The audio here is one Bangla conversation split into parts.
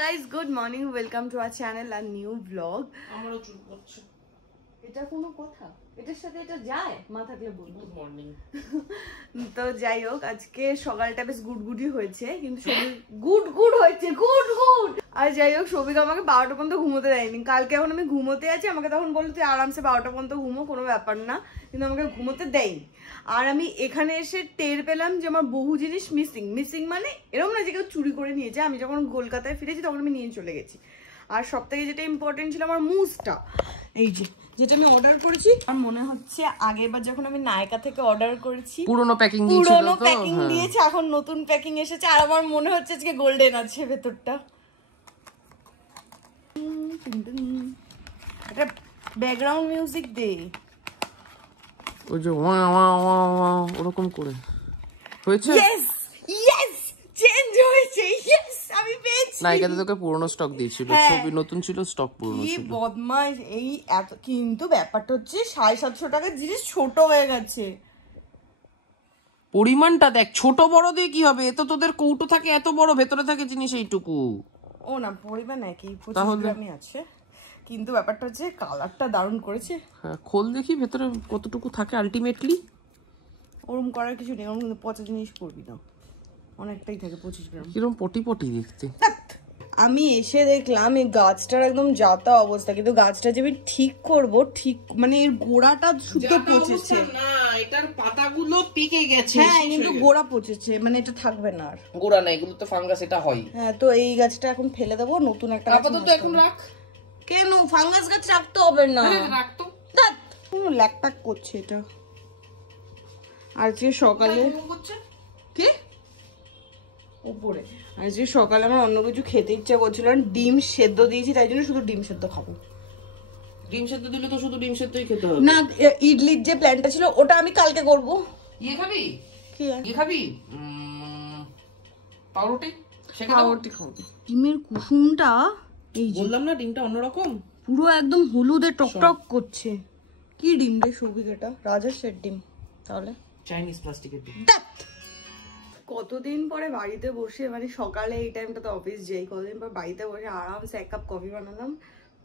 guys, good morning. Welcome to our channel and new vlog. আমারও চুল পড়ছে। এটা কোনো কথা? এটার সাথে এটা যায়? মা থাকলে বল। Good morning. তো যাই হোক, আজকে সকালটা বেশ গুডগুডি হয়েছে, কিন্তু গুড হয়েছে, গুড। আর যাই হোক, সবিকা আমাকে 12টা পর্যন্ত ঘুমোতে দেয়নি। কালকে এখন আমি ঘুমোতে আছি, আমাকে তখন বললো তুই আরামসে 12টা পর্যন্ত ঘুমো, কোনো ব্যাপার না, কিন্তু আমাকে ঘুমোতে দেয়নি। আর আমি এখানে এসে টের পেলাম যে আমার বহু জিনিস মিসিং মানে এরকম না যে কেউ চুরি করে নিয়েছে। আমি যখন কলকাতায় ফিরেছি তখন আমি নিয়ে চলে গেছি। আর সব থেকে যেটা ইম্পর্টেন্ট ছিল আমার মুজটা, এই যেটা আমি অর্ডার করেছি। আমার মনে হচ্ছে আগেরবার যখন আমি নায়কা থেকে অর্ডার করেছি পুরনো প্যাকিং দিয়েছে, এখন নতুন প্যাকিং এসেছে। আর আমার মনে হচ্ছে আজকে গোল্ডেন আছে ভেতরটা। একটা ব্যাকগ্রাউন্ড মিউজিক দে, ওই যে ওরকম করে হয়েছে। ইয়েস চেঞ্জ হয়েছে, ইয়েস আমি পেয়েছি। নায়িকাতে তোকে পুরনো স্টক দিয়েছিল, ছবি নতুন ছিল, স্টক পুরনো ছিল। কি বদমাইশ এই এত। কিন্তু ব্যাপারটা হচ্ছে 750 টাকার জিনিস ছোট হয়ে গেছে। পরিমাণটা দেখ, ছোট বড় দিয়ে কি হবে? এত তোদের কৌটো থাকে এত বড়, ভেতরে থাকে জিনিস এইটুকু। ও না, পরিমাণ একই 25 গ্রামই আছে, কিন্তু ব্যাপারটা হচ্ছে কালারটা দারুণ করেছে। হ্যাঁ, খোল দেখি ভেতরে কতটুকু থাকে আলটিমেটলি। ওরম করার কিছু নেই, ওরম পচা জিনিস করবি না, অনেকটাই থাকে 25 গ্রাম। কিরকম পটি দেখতে। আমি এসে দেখলাম এই গাছটার একদম যাতা অবস্থা, কিন্তু গাছটা যে আমি ঠিক করব, ঠিক মানে এর গোড়াটা শুদ্ধ পচেছে না, এটার পাতাগুলো পেকে গেছে। হ্যাঁ, কিন্তু গোড়া পচেছে, মানে এটা থাকবে না আর। গোড়া না, এগুলো তো ফাঙ্গাস, এটা হয়। হ্যাঁ, তো এই গাছটা এখন ফেলে দেবো, নতুন একটা আপাতত এখন রাখ। কেন ফাঙ্গাস গাছ রাখতে হবে না? রাখতো ল্যাকপ্যাক করছে এটা। আজকে সকালে কি উপরে, আজকে সকালে আমার অন্য কিছু খেতে ইচ্ছা করছিল, ডিম সেদ্ধ দিয়েছি, তাই জন্য শুধু ডিম সেদ্ধ খাবো। ডিম সেদ্ধ দিলে তো শুধু ডিম সেদ্ধই খেতে হবে না, ইডলির যে প্ল্যানটা ছিল ওটা আমি কালকে করবো। ইয়ে খাবি? কি খাবি? পাউরুটি খাবো। ডিমের কুসুমটা এই যে বললাম না, ডিমটা অন্যরকম, পুরো একদম হলুদে টকটক করছে। কি ডিম রে সৌভিক? এটা রাজহাঁসের ডিম, তাহলে চাইনিজ প্লাস্টিকের ডিম। কতদিন পরে বাড়িতে বসে, মানে সকালে এই টাইমটা তো অফিস যাই, কতদিন পর বাড়িতে বসে আরামসে 1 কাপ কফি বানালাম,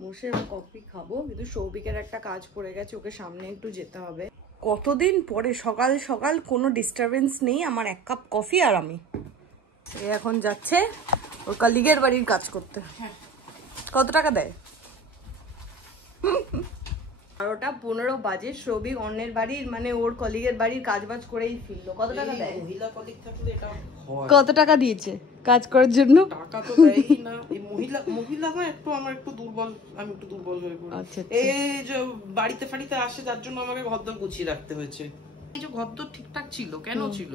বসে কফি খাবো। কিন্তু সৌভিকের একটা কাজ পড়ে গেছে, ওকে সামনে একটু যেতে হবে। কতদিন পরে সকাল সকাল কোনো ডিস্টারবেন্স নেই, আমার 1 কাপ কফি আর আমি এখন যাচ্ছে ওর কলিগের বাড়ির কাজ করতে। কত টাকা দেয়? 12:15 বাজে। সৌভিক অন্যের বাড়ির, মানে ওর কলিগের বাড়ির কাজ বাজ করেই ফিরলো। কত টাকা দেয়? মহিলা কলিগ থাকলে এটা হয়। কত টাকা দিয়েছে কাজ করার জন্য? টাকা তো দেয়ই না। এই মহিলা হয় একটু, আমার একটু দুর্বল, আমি একটু দুর্বল হয়ে পড়ি। আচ্ছা, এই যে বাড়িতে ফাড়িতে আসে, যার জন্য আমাকে ঘরদোর গুছিয়ে রাখতে হয়েছে। এই যে ঘরদোর ঠিকঠাক ছিল, কেন ছিল?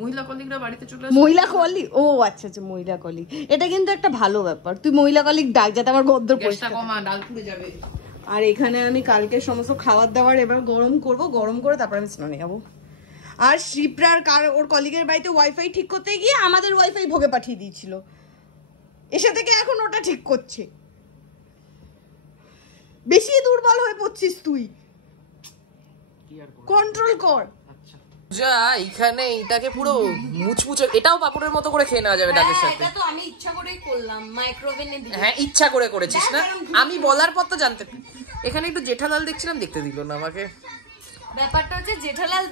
মহিলা কলিগরা বাড়িতে চলে আসে। মহিলা কলিগ? ও আচ্ছা আচ্ছা, মহিলা কলিগ। এটা কিন্তু একটা ভালো ব্যাপার, তুই মহিলা কলিগ ডাক, যাতে আমার ঘরদোর পরিষ্কার। কমা, ডাল পুড়ে যাবে। আর এখানে আমি কালকে সমস্ত খাবার দাবার এবার গরম করব, গরম করে তারপর আমি স্নানে যাবো। আর শিপ্রার ওর কলিগের বাড়িতে ওয়াইফাই ঠিক করতে গিয়ে আমাদের ওয়াইফাই ভোগে পাঠিয়ে দিয়েছিল, এসে থেকে এখন ওটা ঠিক করছে। বেশি দুর্বল হয়ে পড়ছিস তুই, কন্ট্রোল কর। যা এখানে এটাকে পুরো মুচমুচে, এটাও পাপড়ের মতো করে খেয়ে নেওয়া যাবে ডালের সাথে। এটা তো আমি ইচ্ছা করেই করলাম, মাইক্রোওভেনে দিয়ে। হ্যাঁ, ইচ্ছা করে করেছিস না? আমি বলার পর তো জানতে। এখানে একটু জেঠালাল দেখছিলাম, দেখতে দিল না আমাকে। ব্যাপারটা হচ্ছে জেঠালাল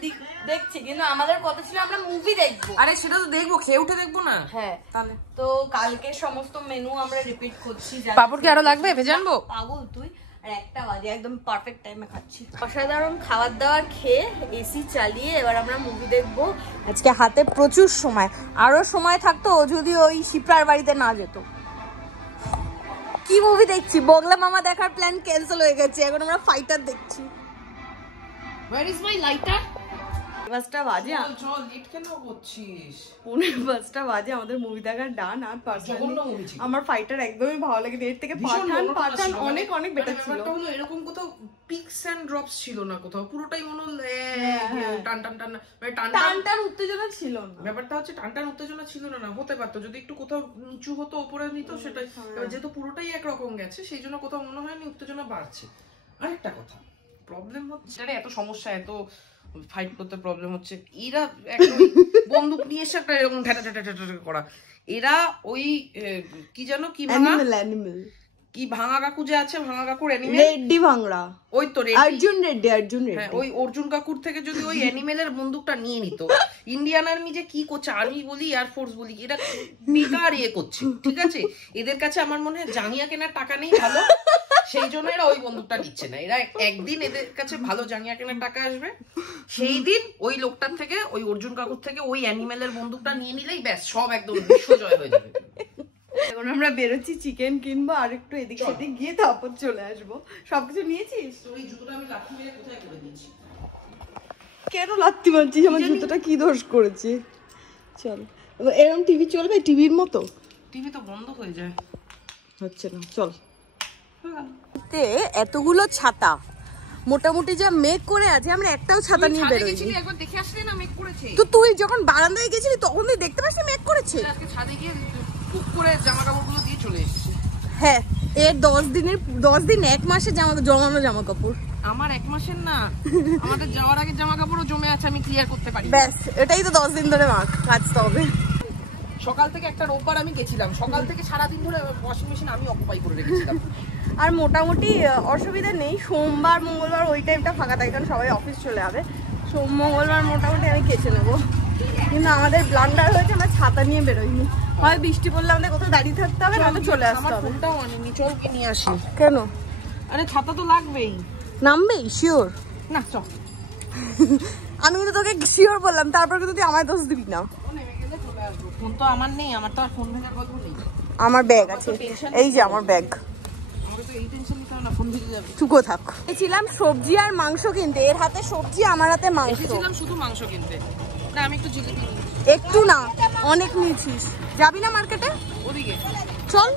দেখছে, কিন্তু আমাদের কথা ছিল আমরা মুভি দেখবো। আরে সেটা তো দেখবো, খেয়ে উঠে দেখবো না? হ্যাঁ, তাহলে তো কালকে সমস্ত মেনু আমরা রিপিট করছি। পাপড় কি আরো লাগবে? ভেজানবো? পাগল তুই। আর 1টা বাজে, একদম পারফেক্ট টাইমে খাচ্ছি। অসাধারণ খাবার দাবার খেয়ে এসি চালিয়ে এবার আমরা মুভি দেখবো। আজকে হাতে প্রচুর সময়, আরো সময় থাকতো যদি ওই শিপ্রার বাড়িতে না যেত। কি মুভি দেখছি? বগলা মামা দেখার প্ল্যান ক্যান্সেল হয়ে গেছে, এখন আমরা ফাইটার দেখছি। Where is my lighter? 5টা বাজে। চল, লেট কেন করছিস? 5:45 বাজে, আমাদের মুভি দেখার ডান। আর পার্সোনালি আমার ফাইটার একদমই ভালো লাগে, এর থেকে পাঠান অনেক অনেক বেটার ছিল। ব্যাপারটা হলো এরকম কোথাও পিকস এন্ড ড্রপস ছিল না, কোথাও পুরোটাই মনে হলো টান টান টান, মানে টান টান উত্তেজনা ছিল না। ব্যাপারটা হচ্ছে টান টান উত্তেজনা ছিল না। না হতে পারতো যদি একটু কোথাও নিচু হতো, উপরে নিত, সেটাই। এবার যেহেতু পুরোটাই একরকম গেছে, সেই জন্য কোথাও মনে হয়নি উত্তেজনা বাড়ছে। আরেকটা কথা, প্রবলেম হচ্ছে এত সমস্যা, এত ফাইট করতে প্রবলেম হচ্ছে। এরা একদম বন্দুক নিয়ে এসে একটা এরকম ঠেটা ঠেটা ঠেটা করা। এরা ওই কি জানো কি অ্যানিমেল কি ভাঙা কাকু যে আছে, ভাঙা কাকুর অ্যানিমেল রেড্ডি ভাঙড়া, ওই তো অর্জুন রেড্ডি। হ্যাঁ, ওই অর্জুন কাকুর থেকে যদি ওই অ্যানিমেলের বন্দুকটা নিয়ে নিত, ইন্ডিয়ান আর্মি যে কি করছে, আর্মি বলি এয়ারফোর্স বলি, এরা বেকার করছে, ঠিক আছে? এদের কাছে আমার মনে হয় জাঙ্গিয়া কেনার টাকা নেই ভালো, সেই জন্য এরা ওই বন্দুকটা নিচ্ছে না। এরা একদিন এদের কাছে ভালো জাঙ্গিয়া কেনার টাকা আসবে, সেই দিন ওই লোকটার থেকে, ওই অর্জুন কাকুর থেকে ওই অ্যানিমেলের বন্দুকটা নিয়ে নিলেই ব্যাস সব একদম বিশ্বজয় হয়ে যাবে। এখন আমরা বেরোচ্ছি, চিকেন কিনবো আর একটু এদিক সেদিক গিয়ে তারপর চলে আসবো। সবকিছু নিয়েছিস? ওই জুতোটা আমি লাথি মেরে কোথায় করে দিয়েছি? কেন লাত্তি মারছিস? আমার জুতোটা কি দোষ করেছে? চল, এরকম টিভি চলবে? টিভির মতো টিভি তো বন্ধ হয়ে যায়, হচ্ছে না। চল, এতগুলো ছাতা মোটামুটি যা মেঘ করে আছে, আমরা একটাও ছাতা নিয়ে বেরোইনি। একবার দেখে আসলে না মেঘ করেছে? তো তুই যখন বারান্দায় গেছিলি তখন তুই দেখতে পাচ্ছিস মেঘ করেছে? আজকে ছাদে গিয়ে টুক করে জামা কাপড়গুলো দিয়ে চলে এসেছি। হ্যাঁ, এর 10 দিন 1 মাসে জমানো জামা কাপড়। আমার 1 মাসের না, আমাদের যাওয়ার আগে জামা কাপড়ও জমে আছে, আমি ক্লিয়ার করতে পারি। ব্যাস, এটাই তো 10 দিন ধরে কাচতে হবে। সকাল থেকে একটা রোববার আমি গেছিলাম, সকাল থেকে সারাদিন ধরে ওয়াশিং মেশিন আমি অকুপাই করে রেখেছিলাম। আর মোটামুটি অসুবিধা নেই, সোমবার মঙ্গলবার ওই টাইমটা ফাঁকা থাকে, কারণ সবাই অফিস চলে যাবে। মঙ্গলবার মোটামুটি আমি কেচে নেবো। কিন্তু আমাদের ব্লান্ডার হয়েছে, আমরা ছাতা নিয়ে বেরোইনি। হয় বৃষ্টি পড়লে আমাদের কোথাও দাঁড়িয়ে থাকতে হবে, নাহলে চলে আসতে হবে। ফোনটাও আনিনি, চল কি নিয়ে আসি। কেন? আরে ছাতা তো লাগবেই। নামবেই শিওর? না চল। আমি কিন্তু তোকে শিওর বললাম, তারপর কিন্তু তুই আমায় দোষ দিবি না। ফোন তো আমার নেই, আমার তো আর ফোন ভেঙে গল্প নেই। আমার ব্যাগ আছে, এই যে আমার ব্যাগ। আমাকে তো এই টেনশন নিতে হবে না, ফোন ভিজে যাবে। চুপো থাক। এসেছিলাম সবজি আর মাংস কিনতে, এর হাতে সবজি আমার হাতে মাংস। এসেছিলাম শুধু মাংস কিনতে। না আমি একটু জিলিপি নিই। একটু না, অনেক নিয়েছিস। যাবি না মার্কেটে? ওদিকে চল।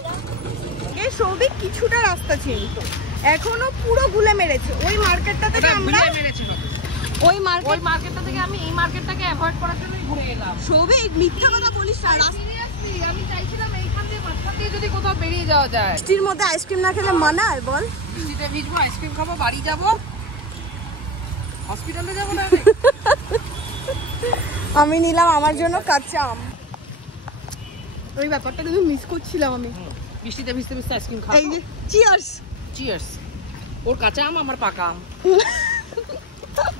এই সৌভিক কিছুটা রাস্তা চিনতো, এখনো পুরো গুলে মেরেছে। ওই মার্কেটটা থেকে আমরা ওই মার্কেটটা থেকে আমি এই মার্কেটটাকে অ্যাভয়েড করার জন্য ঘুরে এলাম। সৌভিক মিথ্যা কথা বলিস না। সিরিয়াসলি আমি চাইছিলাম এইখান দিয়ে মাঝখান দিয়ে যদি কোথাও বেরিয়ে যাওয়া যায়। বৃষ্টির মধ্যে আইসক্রিম না খেলে মানায় বল? বৃষ্টিতে ভিজবো, আইসক্রিম খাবো, বাড়ি যাবো, হসপিটালে যাবো না? আমি নিলাম আমার জন্য কাঁচা আম। ওই ব্যাপারটা কিন্তু মিস করছিলাম আমি। বৃষ্টিতে ভিজতে ভিজতে আইসক্রিম খাবো। এই যে চিয়ার্স। চিয়ার্স। ওর কাঁচা আম, আমার পাকা আম।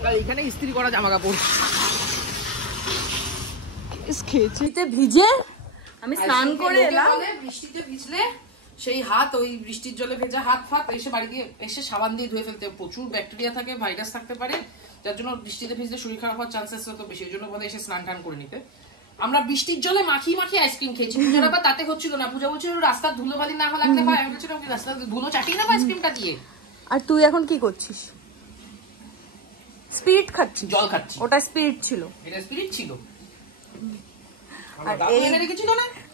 আর এখানে ইস্ত্রি করা জামা কাপড় খেয়েছিতে ভিজে আমি স্নান করে এলাম। বৃষ্টিতে ভিজলে সেই হাত, ওই বৃষ্টির জলে ভেজা হাত ফাত এসে বাড়ি দিয়ে এসে সাবান দিয়ে ধুয়ে ফেলতে। প্রচুর ব্যাকটেরিয়া থাকে, ভাইরাস থাকতে পারে, যার জন্য বৃষ্টিতে ভিজলে শরীর খারাপ হওয়ার চান্সেস তো বেশি। ওই জন্য বলে এসে স্নান টান করে নিতে। আমরা বৃষ্টির জলে মাখিয়ে মাখিয়ে আইসক্রিম খেয়েছি। পূজার আবার তাতে হচ্ছিল না। পূজা বলছিল রাস্তার ধুলো বালি না লাগলে হয়। আমি বলছিলাম রাস্তার ধুলো চাটিয়ে নেবো আইসক্রিমটা দিয়ে। আর তুই এখন কি করছিস? স্পিরিট খাচ্ছিস? জল খাচ্ছি। ওটা স্পিরিট ছিল। এটা স্পিরিট ছিল।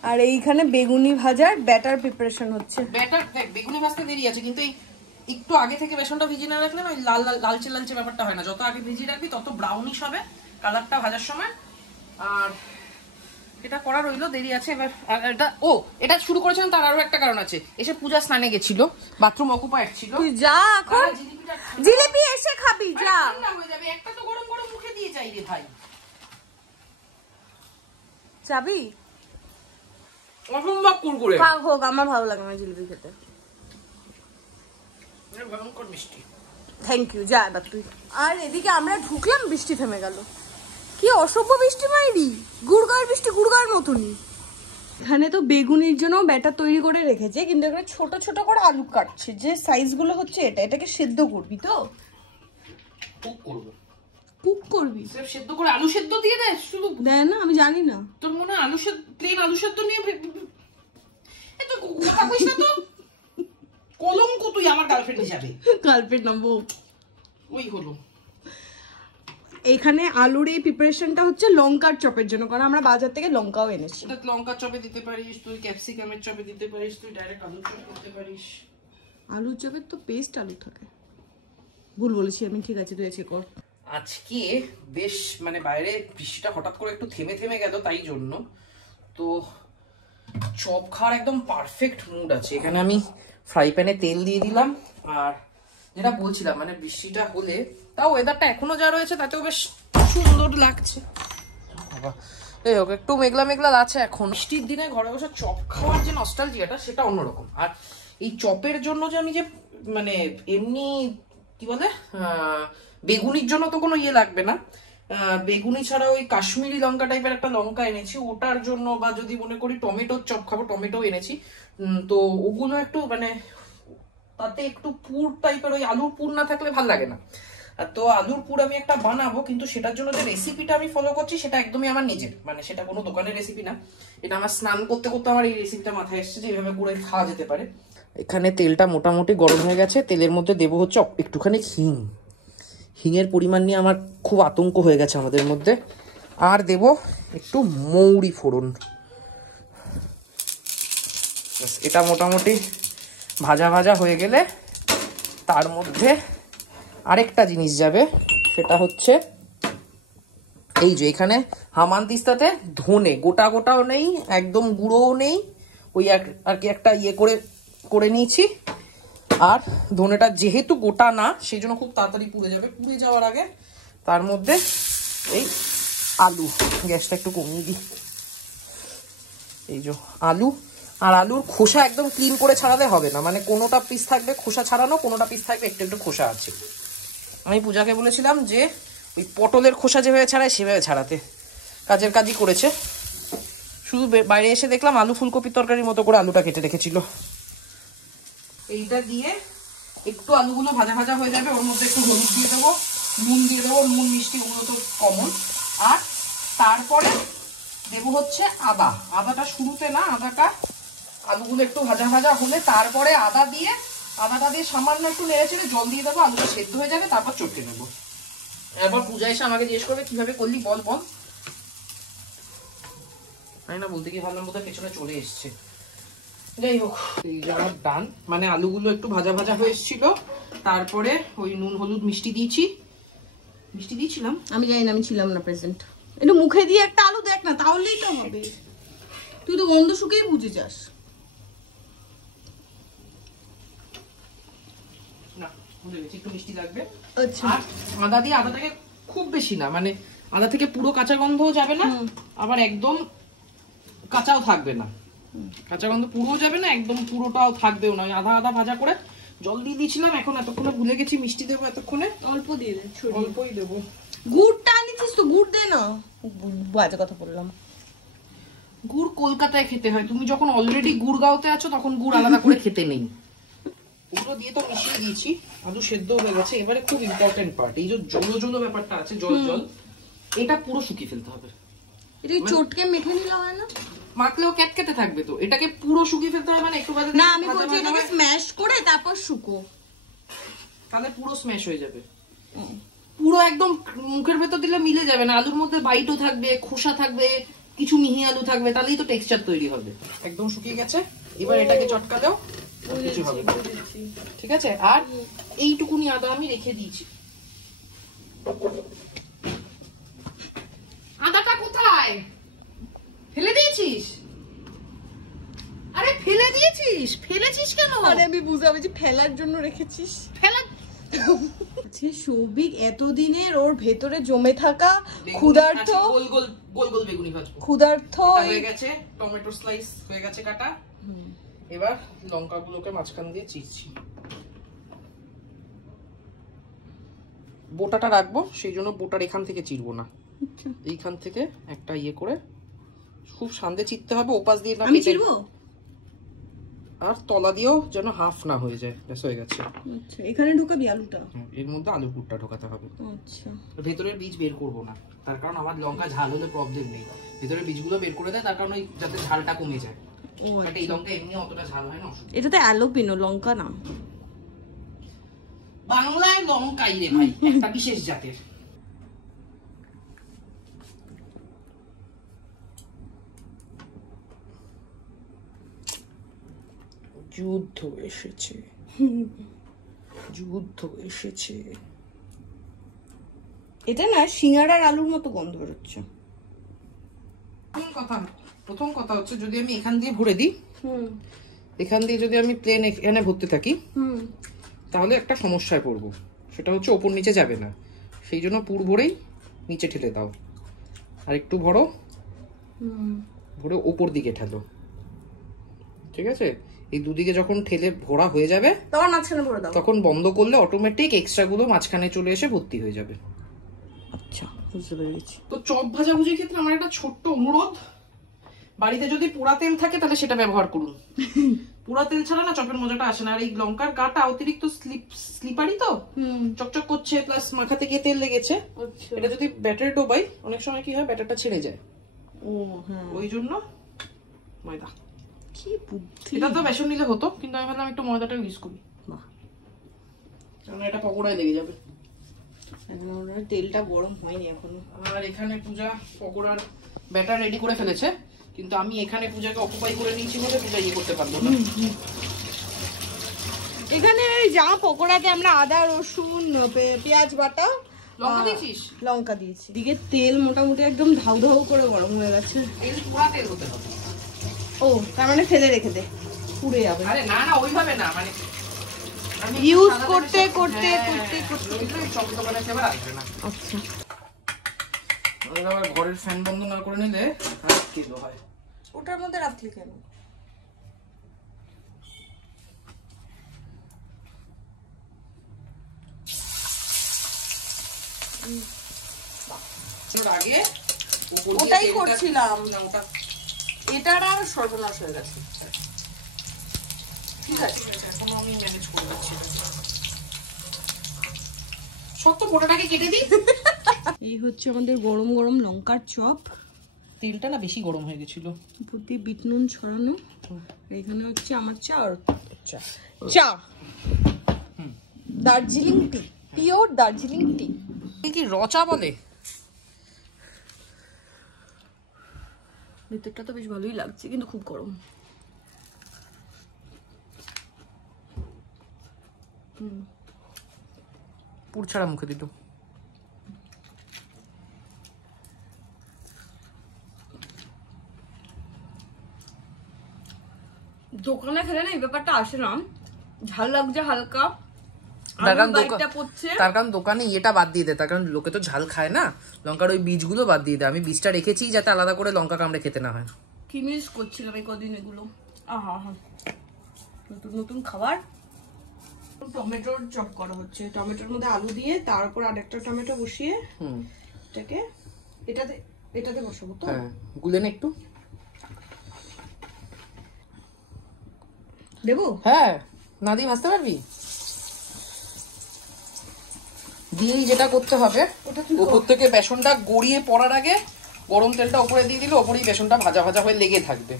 আর এইখানে বেগুনি ভাজার ব্যাটার প্রিপারেশন হচ্ছে। ব্যাটার দেখ, বেগুনি ভাজতে দেরি আছে, কিন্তু একটু আগে থেকে বেসনটা ভিজিয়ে না রাখলে না ওই লাল লালচে লালচে ব্যাপারটা হয় না। যত আগে ভিজিয়ে রাখবি তত ব্রাউনিশ হবে কালারটা ভাজার সময়। আর এটা করা রইলো, দেরি আছে এবার। এটা শুরু করেছিলাম তার আরো একটা কারণ আছে। এসে পূজা স্নানে গেছিল, বাথরুম অকুপাইড ছিল। তুই যা এখন জিলিপি এসে খাবি, যা। হয়ে যাবে, একটা তো গরম গরম মুখে দিয়ে চাই রে ভাই। যাবি? অসম্ভব কুরকুরে। থাক হোক, আমার ভালো লাগে না জিলিপি খেতে। ভয়ঙ্কর মিষ্টি। থ্যাংক ইউ, যা এবার তুই। আর এদিকে আমরা ঢুকলাম, বৃষ্টি থেমে গেল। কি অসভ্য বৃষ্টি মাইরি, গুড়গাঁয়ের বৃষ্টি, গুড়গাঁয়ের মতনই। এখানে তো বেগুনির জন্য ব্যাটার তৈরি করে রেখেছে, কিন্তু এখানে ছোট ছোট করে আলু কাটছে। যে সাইজ গুলো হচ্ছে এটাকে সেদ্ধ করবি তো? কুক করব। কুক করবি? সেদ্ধ করে আলু সেদ্ধ দিয়ে দেয় শুধু? দেয় না, আমি জানি না। তোর মনে হয় আলু সেদ্ধ, প্লেন আলু সেদ্ধ নিয়ে তো কথা কইস না তো। কলঙ্ক তুই আমার গার্লফ্রেন্ড হিসাবে। গার্লফ্রেন্ড নামবো? ওই হলো। এখানে আলুর এই প্রিপারেশনটা হচ্ছে লঙ্কার চপের জন্য, কারণ আমরা বাজার থেকে লঙ্কাও এনেছি। এটা লঙ্কার চপে দিতে পারিস, তুই ক্যাপসিকামের চপে দিতে পারিস, তুই ডাইরেক্ট আলুর চপ করতে পারিস। আলুর চপের তো পেস্ট আলু থাকে। ভুল বলেছি আমি, ঠিক আছে তুই আজকে কর। আজকে বেশ মানে বাইরে বৃষ্টিটা হঠাৎ করে একটু থেমে থেমে গেল, তাই জন্য তো চপ খাওয়ার একদম পারফেক্ট মুড আছে। এখানে আমি ফ্রাই প্যানে তেল দিয়ে দিলাম, আর যেটা বলছিলাম মানে বৃষ্টিটা হলে তাও ওয়েদারটা এখনো যা রয়েছে তাতেও বেশ সুন্দর লাগছে। বাবা এই হোক, একটু মেঘলা মেঘলা আছে এখন। বৃষ্টির দিনে ঘরে বসে চপ খাওয়ার যে নস্টালজিয়াটা সেটা অন্যরকম। আর এই চপের জন্য যে আমি যে মানে এমনি কি বলে বেগুনির জন্য তো কোনো ইয়ে লাগবে না, বেগুনি ছাড়া ওই কাশ্মীরি লঙ্কা টাইপের একটা লঙ্কা এনেছি ওটার জন্য, বা যদি মনে করি টমেটোর চপ খাবো টমেটো এনেছি। তো ওগুলো একটু মানে তাতে একটু পুর টাইপের, ওই আলুর পুর না থাকলে ভাল লাগে না। তো আলুর পুর আমি একটা বানাবো, কিন্তু সেটার জন্য যে রেসিপিটা আমি ফলো করছি সেটা একদমই আমার নিজের, মানে সেটা কোনো দোকানের রেসিপি না। এটা আমার স্নান করতে করতে আমার এই রেসিপিটা মাথায় এসেছে যে এইভাবে করে খাওয়া যেতে পারে। এখানে তেলটা মোটামুটি গরম হয়ে গেছে, তেলের মধ্যে দেবো হচ্ছে একটুখানি হিং। হিঙের পরিমাণ নিয়ে আমার খুব আতঙ্ক হয়ে গেছে আমাদের মধ্যে। আর দেব একটু মৌরি ফোড়ন। এটা মোটামুটি ভাজা ভাজা হয়ে গেলে তার মধ্যে আরেকটা জিনিস যাবে, সেটা হচ্ছে এই যে এখানে হামানদিস্তাতে ধনে গোটা গোটাও নেই একদম গুঁড়োও নেই, ওই আর কি একটা ইয়ে করে নিয়েছি। আর ধনেটা যেহেতু গোটা না সেই জন্য খুব তাড়াতাড়ি পুড়ে যাবে। পুড়ে যাওয়ার আগে তার মধ্যে এই আলু, গ্যাসটা একটু কমিয়ে দিই, এই যে আলু। আর আলুর খোসা একদম ক্লিন করে ছাড়ালে হবে না, মানে কোনোটা পিস থাকবে খোসা ছাড়ানো, কোনোটা পিস থাকবে একটু একটু খোসা আছে। আমি পূজাকে বলেছিলাম যে ওই পটলের খোসা যেভাবে ছাড়ায় সেভাবে ছাড়াতে, কাজের কাজই করেছে। শুধু বাইরে এসে দেখলাম আলু ফুলকপির তরকারির মতো করে আলুটা কেটে রেখেছিল। এইটা দিয়ে একটু আলুগুলো ভাজা ভাজা হয়ে যাবে, ওর মধ্যে একটু হলুদ দিয়ে দেবো, নুন দিয়ে দেবো, নুন মিষ্টি ওগুলো তো কমন। আর তারপরে দেবো হচ্ছে আদাটা শুরুতে না, আলুগুলো একটু ভাজা ভাজা হলে তারপরে আদাটা দিয়ে সামান্য একটু নেড়ে চেড়ে জল দিয়ে দেবো, আলুটা সেদ্ধ হয়ে যাবে, তারপর চটকে নেবো। এরপর পূজা এসে আমাকে জিজ্ঞেস করবে কিভাবে করলি বল। আমি না বলতে গিয়ে ভাবলাম বোধহয় পেছনে চলে এসছে। যাই হোক, এই আমার ডান, মানে আলুগুলো একটু ভাজা ভাজা হয়ে এসেছিল, তারপরে ওই নুন হলুদ মিষ্টি দিয়েছিলাম। আমি জানি না, আমি ছিলাম না প্রেজেন্ট। একটু মুখে দিয়ে একটা আলু দেখ না, তাহলেই তো হবে। তুই তো গন্ধ শুকেই বুঝে যাস। না বুঝে গেছি, একটু মিষ্টি লাগবে। আচ্ছা, আর আদা দিয়ে, আদাটাকে খুব বেশি না, মানে আদা থেকে পুরো কাঁচা গন্ধও যাবে না, আবার একদম কাঁচাও থাকবে না, কাঁচা গন্ধ পুরোও যাবে না, একদম পুরোটাও থাকবেও না। আদা ভাজা করে জল দিয়ে দিয়েছিলাম, এখন এতক্ষণে ভুলে গেছি মিষ্টি দেবো, এতক্ষণে অল্প দিয়ে দে, অল্পই দেবো। গুড়টা আনিছিস তো, গুড় দে না। বাজে কথা বললাম। গুড় কলকাতায় খেতে হয়, তুমি যখন অলরেডি গুড়গাঁওতে আছো তখন গুড় আলাদা করে খেতে নেই। ওগুলো দিয়ে তো মিশিয়ে দিয়েছি, আলু সেদ্ধ হয়ে গেছে। এবারে খুব ইম্পর্টেন্ট পার্ট, এই যে জল ব্যাপারটা আছে, জল এটা পুরো শুকিয়ে ফেলতে হবে। এটা চটকে মেখে নিলে হয় না? মাখলেও ক্যাটকেটে থাকবে, তো এটাকে পুরো শুকিয়ে ফেলতে হবে, মানে একটু বাদে না, আমি বলছি এটাকে স্ম্যাশ করে তারপর শুকো, তাহলে পুরো স্ম্যাশ হয়ে যাবে। পুরো একদম মুখের ভেতর দিলে মিলে যাবে না, আলুর মধ্যে বাইটও থাকবে, খোসা থাকবে, কিছু মিহি আলু থাকবে, তাহলেই তো টেক্সচার তৈরি হবে। একদম শুকিয়ে গেছে, এবার এটাকে চটকালেও কিছু হবে না, ঠিক আছে। আর এইটুকুনি আদা আমি রেখে দিয়েছি। আদাটা কোথায় ফেলে দিয়েছিস? আরে ফেলেছিস কেন? আরে আমি বুঝাবো ফেলার জন্য রেখেছিস। সৌভিক এতদিনের ওর ভেতরে জমে থাকা ক্ষুধার্ত, গোল গোল বেগুনি ভাজবো। ক্ষুধার্ত হয়ে গেছে, টমেটো স্লাইস হয়ে গেছে কাটা। এবার লঙ্কাগুলোকে মাঝখান দিয়ে চিরছি। বোটাটা রাখবো, সেই জন্য বোটার এখান থেকে চিরবো না, এইখান থেকে একটা ইয়ে করে খুব সান্দে চিরতে হবে, ওপাশ দিয়ে না চিরবো। আর তলা দিয়েও যেন হাফ না হয়ে যায়, ব্যাস হয়ে গেছে। আচ্ছা, এখানে ঢোকাবি আলুটা? এর মধ্যে আলুর পুরটা ঢোকাতে হবে। আচ্ছা, ভেতরের বীজ বের করবো না, তার কারণ আমার লঙ্কা ঝাল হলে প্রবলেম নেই। ভেতরের বীজগুলো বের করে দেয়, তার কারণ ওই যাতে ঝালটা কমে যায়। এই লঙ্কা এমনি অতটা ঝাল হয় না। এটাতে অ্যালোপিনো লঙ্কা না, বাংলায় লঙ্কাই রে ভাই, একটা বিশেষ জাতের। যুদ্ধ এসেছে। এটা না সিঙ্গাড়ার আলুর মতো গন্ধ বেরোচ্ছে। প্রথম কথা হচ্ছে, যদি আমি এখান দিয়ে ভরে দিই, এখান দিয়ে যদি আমি প্লেন এখানে ভরতে থাকি, তাহলে একটা সমস্যায় পড়বো, সেটা হচ্ছে ওপর নিচে যাবে না। সেই জন্য পুর ভরেই নিচে ঠেলে দাও, আর একটু ভরো, ভরে ওপর দিকে ঠেলো, ঠিক আছে? এই দুদিকে যখন ঠেলে ভরা হয়ে যাবে তখন মাঝখানে ভরে দাও, তখন বন্ধ করলে অটোমেটিক এক্সট্রা গুলো মাঝখানে চলে এসে ভর্তি হয়ে যাবে। আচ্ছা, বুঝতে পেরেছি। তো চপ ভাজাভুজির ক্ষেত্রে আমার একটা ছোট্ট অনুরোধ, বাড়িতে যদি পোড়া তেল থাকে তাহলে সেটা ব্যবহার করুন। পোড়া তেল ছাড়া না চপের মজাটা আসে না। আর এই লঙ্কার গাটা অতিরিক্ত স্লিপারি, তো চকচক করছে, প্লাস মাখাতে গিয়ে তেল লেগেছে। এটা যদি ব্যাটার ডোবাই অনেক সময় কি হয়, ব্যাটারটা ছেড়ে যায়। ওই জন্য ময়দা। কি বুদ্ধি! এটা তো বেসন নিলে হতো, কিন্তু আমি ভাবলাম একটু ময়দাটা ইউজ করি, কারণ এটা পকোড়ায় লেগে যাবে। তেলটা গরম হয়নি এখনো। আর এখানে পূজা পকোড়ার ব্যাটার রেডি করে ফেলেছে, কিন্তু আমি এখানে পূজাকে অকুপাই করে নিয়েছি বলে পূজা ইয়ে করতে পারবো না। এখানে যা পকোড়াতে আমরা আদা রসুন পেঁয়াজ বাটা লঙ্কা দিয়েছিস? লঙ্কা দিয়েছি। দিকে তেল মোটামুটি একদম ধাউ ধাউ করে গরম হয়ে গেছে। তেল পোড়া তেল হতে হবে। ও, তার মানে ফেলে রেখে দে, পুড়ে যাবে। আরে না না, ওইভাবে না, মানে ইউজ করতে করতে করতে করতে চপ দোকানে এবার আসবে না। আচ্ছা, আবার ঘরের ফ্যান বন্ধ না করে নিলে আর কি হয়। ওটার মধ্যে রাখলি কেন? আগে ওটাই করছিলাম, ওটা এটার আর সর্বনাশ হয়ে গেছে। ঠিক আছে, এখন আমি ম্যানেজ করে দিচ্ছি। সব তো গোটাটাকে কেটে দিই। এই হচ্ছে আমাদের গরম গরম লঙ্কার চপ। তেলটা না বেশি গরম হয়ে গেছিল। উপর দিয়ে বিট নুন ছড়ানো। এখানে হচ্ছে আমার চা, আর চা দার্জিলিং টি, পিওর দার্জিলিং টি। কি রচা বলে? ভিতরটা তো বেশ ভালোই লাগছে, কিন্তু খুব গরম। পুর ছাড়া মুখে দিত। দোকানে খেলে না এই ব্যাপারটা আসে না, ঝাল লাগছে হালকা, তার কারণ দোকানে ইয়েটা বাদ দিয়ে দেয়, তার কারণ লোকে তো ঝাল খায় না, লঙ্কার ওই বীজগুলো বাদ দিয়ে দেয়। আমি বীজটা রেখেছি যাতে আলাদা করে লঙ্কা কামড়ে খেতে না হয়। কি মিস করছিলাম এই কদিন এগুলো। আহা হা, নতুন নতুন খাবার। টমেটোর চপ করা হচ্ছে, টমেটোর মধ্যে আলু দিয়ে তার উপর আরেকটা টমেটো বসিয়ে এটাকে এটাতে বসাবো। তো হ্যাঁ, গুলে নে একটু। দেবো? হ্যাঁ, না দিয়ে ভাজতে পারবি? দিয়েই যেটা করতে হবে, উপর থেকে বেসনটা গড়িয়ে পড়ার আগে গরম তেলটা উপরে দিয়ে দিলে ওপরেই বেসনটা ভাজা ভাজা হয়ে লেগে থাকবে।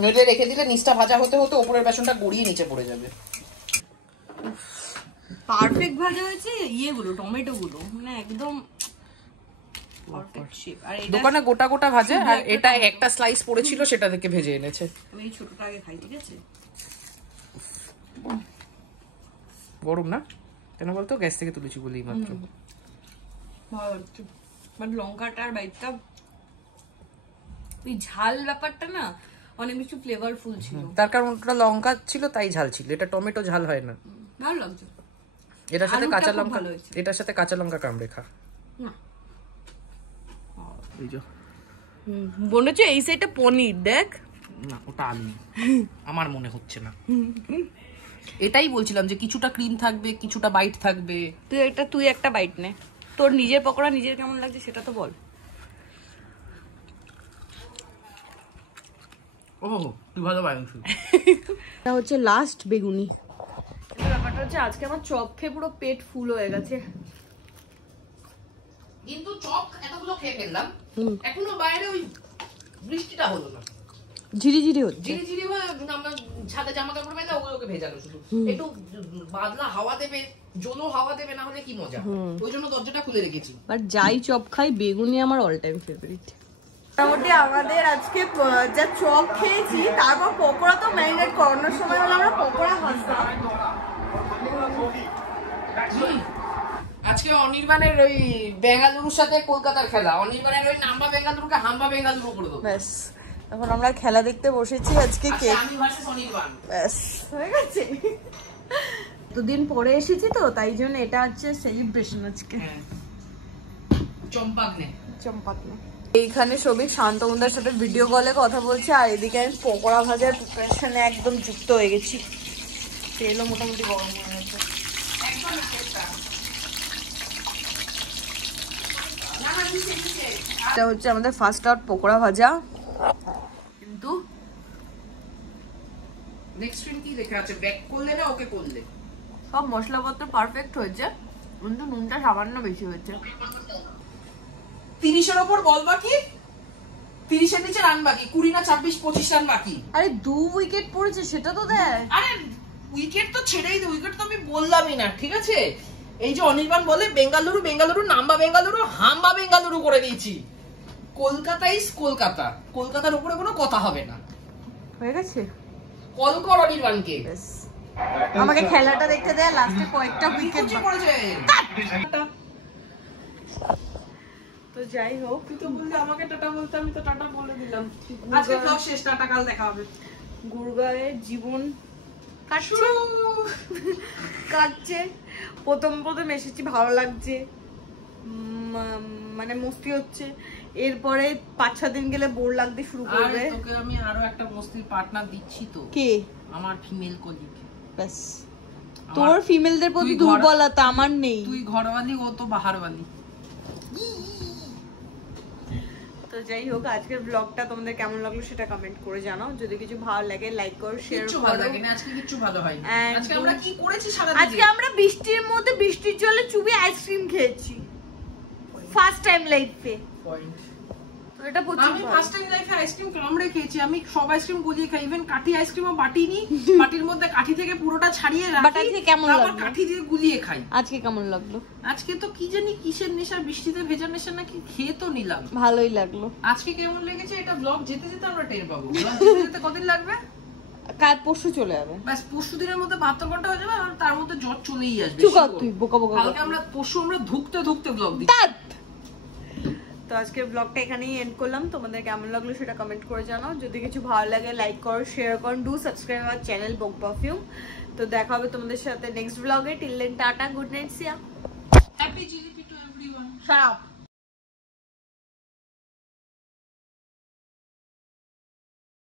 নইলে রেখে দিলে নিচটা ভাজা হতে হতে ওপরের বেসনটা গড়িয়ে নিচে পড়ে যাবে। পারফেক্ট ভাজা হয়েছে ইয়েগুলো, টমেটো গুলো মানে একদম পারফেক্ট শেপ। আর এটা দোকানে গোটা গোটা ভাজে, আর এটা একটা স্লাইস পড়েছিল সেটা থেকে ভেজে এনেছে। আমি এই ছোটটা আগে খাই, ঠিক আছে? গরম না কেন বলতো, গ্যাস থেকে তুলেছি বলেই মাত্র। মানে লঙ্কাটার বাইটটা, ওই ঝাল ব্যাপারটা না অনেক বেশি ফ্লেভারফুল ছিল। তার কারণ ওটা লঙ্কা ছিল তাই ঝাল ছিল, এটা টমেটো ঝাল হয় না। ভালো লাগছে। এটার সাথে কাঁচা লঙ্কা, এটার সাথে কাঁচা লঙ্কা কামড়ে খা। এই যে মনে হচ্ছে এই সাইডটা পনির, দেখ না ওটা আলু, আমার মনে হচ্ছে না। এটাই বলছিলাম যে কিছুটা ক্রিম থাকবে, কিছুটা বাইট থাকবে। তুই একটা বাইট নে, তোর নিজের পকোড়া নিজের কেমন লাগছে সেটা তো বল। ও তুই ভালো বানিয়েছিস। এটা হচ্ছে লাস্ট বেগুনি। ব্যাপারটা হচ্ছে আজকে আমার চপ খেয়ে পুরো পেট ফুল হয়ে গেছে। কিন্তু চপ এতগুলো খেয়ে ফেললাম, এখনো বাইরে ওই বৃষ্টিটা হলো না, ঝিরিঝিরি হচ্ছে। ঝিরিঝিরি হয়ে আমরা ছাদে জামা কাপড় মেলে ওগুলোকে ভেজালো, শুধু একটু বাদলা হাওয়া দেবে, জলো হাওয়া দেবে, না হলে কি মজা। ওই জন্য দরজাটা খুলে রেখেছি। বাট যাই চপ খাই, বেগুনি আমার অল টাইম ফেভারিট। মোটামুটি আমাদের আজকে যা চপ খেয়েছি, তারপর পকোড়া তো ম্যারিনেট করানোর সময় হলো আমরা পকোড়া ভাজতাম। আজকে অনির্বাণের ওই বেঙ্গালুরুর সাথে কলকাতার খেলা, অনির্বাণের ওই নাম্বা বেঙ্গালুরুকে হাম্বা বেঙ্গালুরু করে দেবো। ব্যাস, এখন আমরা খেলা দেখতে বসেছি আজকে। কে আমি ভার্সেস অনির্বাণ, ব্যাস হয়ে গেছে। এতদিন পরে এসেছি তো তাই জন্য এটা হচ্ছে সেলিব্রেশন আজকে। চম্পাকনে এইখানে সবিক শান্তমুদার সাথে ভিডিও কলে কথা বলছে, আর এদিকে আমি পকোড়া ভাজার প্রিপারেশনে একদম যুক্ত হয়ে গেছি। তেলও মোটামুটি গরম হয়ে গেছে। এটা হচ্ছে আমাদের ফার্স্ট আউট পকোড়া ভাজা, কিন্তু নেক্সট ট্রেন কি লেখা আছে? ব্যাক করলে না ওকে করলে? সব মশলাপত্র পারফেক্ট হয়েছে, কিন্তু নুনটা সামান্য বেশি হয়েছে। 30-এর উপর বল বাকি, 30-এর নিচে রান বাকি, 20 না 26-25 রান বাকি। আরে 2 উইকেট পড়েছে সেটা তো দেখ। আরে উইকেট তো ছেড়েই দে, উইকেট তো আমি বললামই না, ঠিক আছে? এই যে অনির্বাণ বলে বেঙ্গালুরু বেঙ্গালুরু নাম্বা বেঙ্গালুরু হাম্বা বেঙ্গালুরু করে দিয়েছি। কলকাতা ইজ কলকাতা, কলকাতার উপরে কোনো কথা হবে না। হয়ে গেছে, কল কর অনির্বাণকে। আমাকে খেলাটা দেখতে দে, লাস্টে কয়েকটা উইকেট পড়েছে। তো যাই হোক, তুই তো বললি আমাকে টাটা বলতে, আমি তো টাটা বলে দিলাম। আজকে ব্লগ শেষ, টাটা, কাল দেখা হবে। গুরগাঁওয়ের জীবন কাটছে। প্রথম এসেছি, ভালো লাগছে, মানে মস্তি হচ্ছে। এরপরে 5-6 দিন গেলে বোর লাগতে শুরু করবে। তোকে আমি আরো একটা মস্তির পার্টনার দিচ্ছি তো। কে? আমার ফিমেল কলিগ। ব্যাস, তোর ফিমেলদের প্রতি দুর্বলতা, আমার নেই। তুই ঘরওয়ালি, ও তো বাহারওয়ালি। তো যাই হোক, আজকের ব্লগটা তোমাদের কেমন লাগলো সেটা কমেন্ট করে জানাও। যদি কিছু ভালো লাগে লাইক করো, শেয়ার করো। ভালো লাগে না আজকে, কিছু ভালো হয়নি। আজকে আমরা কি করেছি সারা দিন? আজকে আমরা বৃষ্টির মধ্যে বৃষ্টির জলে চুবি আইসক্রিম খেয়েছি, ফার্স্ট টাইম লাইফে। পয়েন্ট। তো এটা আমি ফার্স্ট টাইম লাইফে আইসক্রিম কামড়ে খেয়েছি। আমি সব আইসক্রিম গলিয়ে খাই, ইভেন কাঠি আইসক্রিমও বাটিনি, বাটির মধ্যে কাঠি থেকে পুরোটা ছাড়িয়ে রাখি, বাটা দিয়ে কেমন লাগলো? কাঠি দিয়ে গুলিয়ে খাই। আজকে কেমন লাগলো? আজকে তো কি জানি কিসের নেশা, বৃষ্টিতে ভেজা নেশা নাকি, খেয়ে তো নিলাম, ভালোই লাগলো। আজকে কেমন লেগেছে এটা ব্লগ যেতে যেতে আমরা টের পাবো। ব্লগ যেতে যেতে কতদিন লাগবে? কাল পরশু চলে যাবে। ব্যাস, পরশু দিনের মধ্যে 72 ঘন্টা হয়ে যাবে, আর তার মধ্যে জ্বর চলেই আসবে। তুই বোকা বোকা। কালকে আমরা পরশু আমরা ধুকতে ধুকতে ব্লগ দিই। তো আজকের ব্লগটা এখানেই এন্ড করলাম। তোমাদের কেমন লাগলো সেটা কমেন্ট করে জানাও। যদি কিছু ভালো লাগে লাইক করো, শেয়ার করো, ডু সাবস্ক্রাইব আওয়ার চ্যানেল বক পারফিউম। তো দেখা হবে তোমাদের সাথে নেক্সট ব্লগে। Till then tata, good night, see ya, happy jalebi to everyone. Shut up.